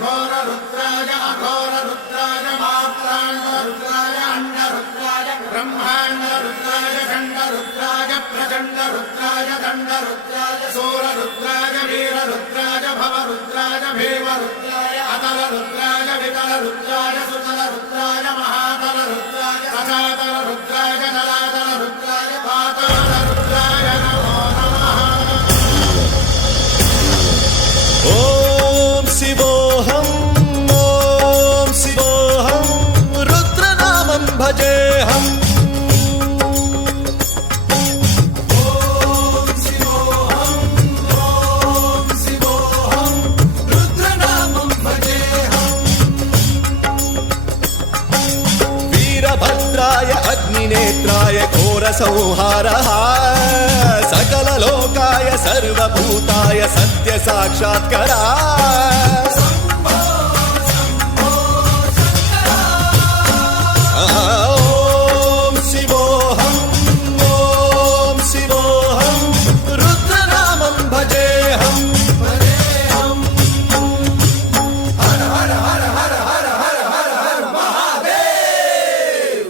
घोर रुद्राय अघोर रुद्राय मात्राण्ड रुद्राय अंड रुद्राय ब्रह्मांड रुद्राय खंड रुद्राय प्रचंड रुद्राय दंड रुद्राय सूर रुद्राय वीर रुद्राय भव रुद्राय भीम रुद्राय अतल रुद्राय वितल रुद्राय सुतल रुद्राय महातल रुद्राय सजातल रुद्राय जलातल रुद्राय पाताल रुद्राय नमो नमः। ओम शिवोऽहम् ओम शिवोऽहम् रुद्रनामं भजेऽहम्। वीरभद्राय अग्निनेत्राय घोरसंहारः सकललोकाय सर्वभूताय सत्यसाक्षात्करा। ओम शिवोऽहम् ओम शिवोऽहम् रुद्रनामं भजेऽहम्। हर हर हर हर हर हर हर हर महादेव।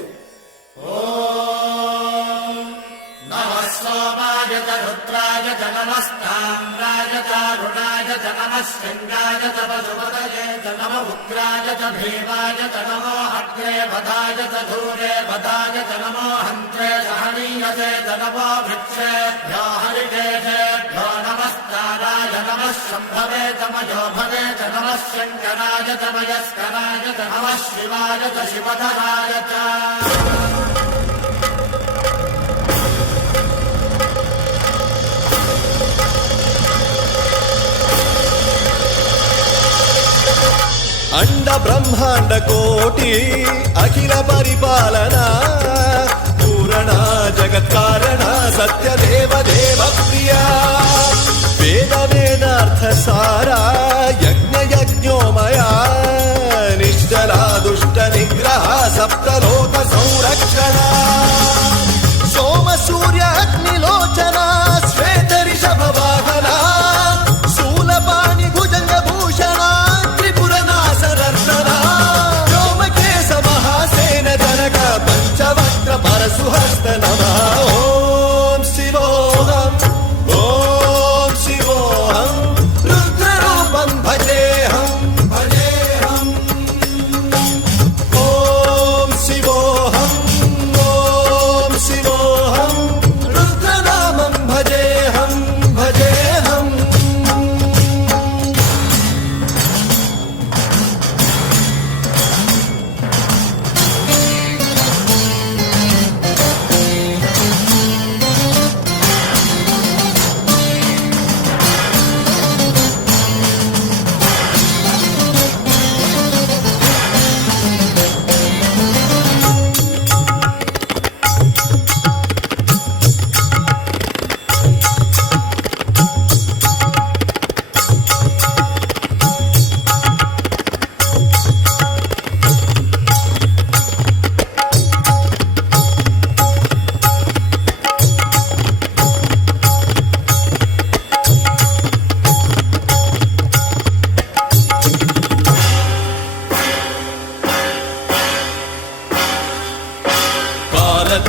नमः सोमाय च रुद्राय च नमस्ताम्राय च अरुणाय च नमः शृङ्गाय च पशुपतये च नमः उग्राय च भीमाय च नमो अग्रे वधाय च धूरे वधाय च नमो हन्त्रे च हनीयसे च नमो वृक्षेभ्यो हरिकेशेभ्यो नमस्काराय नमः शम्भवे च मयोभवे च नमः शङ्कराय च मयस्कराय च नमः शिवाय च शिवधराय च। अंड ब्रह्मांड कोटि अखिल परिपालना पूरणा जगत्कारणा सत्यदेव देव प्रिया वेद वेदार्थ सारा यज्ञ यज्ञोमया निश्चला दुष्ट निग्रह सप्तलोक संरक्षणा सोम सूर्य अग्निलोचना श्वेत ऋषभ वाहना शूलपाणि भुजंग भूषणा पंचवक्त्र परशुहस्त नमः। ओम शिवोऽहम् ओम शिवोऽहम् रुद्ररूपं भजेऽहम् भजेऽहम्। ओम शिवोऽहम् ओम शिवोऽहम् रुद्रनामं भजेऽहम् भजेऽहम्।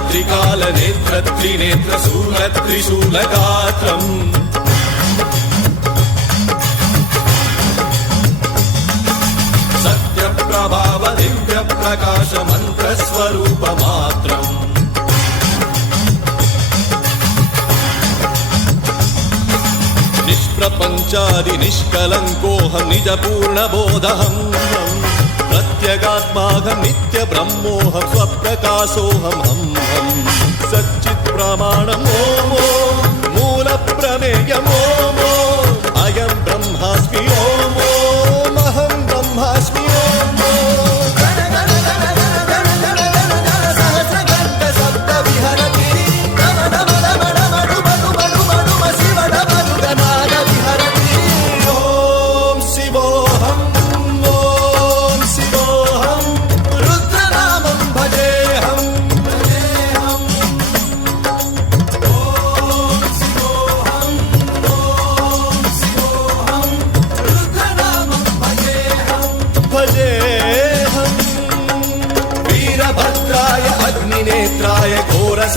त्रिकाल नेत्र त्रिनेत्र शूल त्रिशूलगात्रम् सत्य प्रभाव दिव्य प्रकाश मंत्र स्वरूप मात्रम् निष्प्रपंचादि निष्कलंकोऽहं निज पूर्ण बोधहम् प्रत्यगात्माहं नित्य ब्रह्मोऽहं स्वप्रकाशोऽहं हं हं सच्चित् प्रमाणम् ओम मूल प्रमेयम् ओम अयं ब्रह्मास्मि ओम अहं ब्रह्मास्मि ओम सहस्रघण्ट शब्द विहरति शिव डमरुगनाद विहरति। ओम शिवोऽहम् ओम शिवोऽहम् रुद्रनामं भजेऽहम् भजेऽहम्। ओम शिवोऽहम् ओम शिवोऽहम्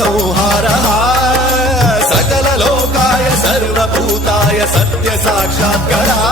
संहारः सकललोकाय सर्वभूताय सत्य साक्षात्कारः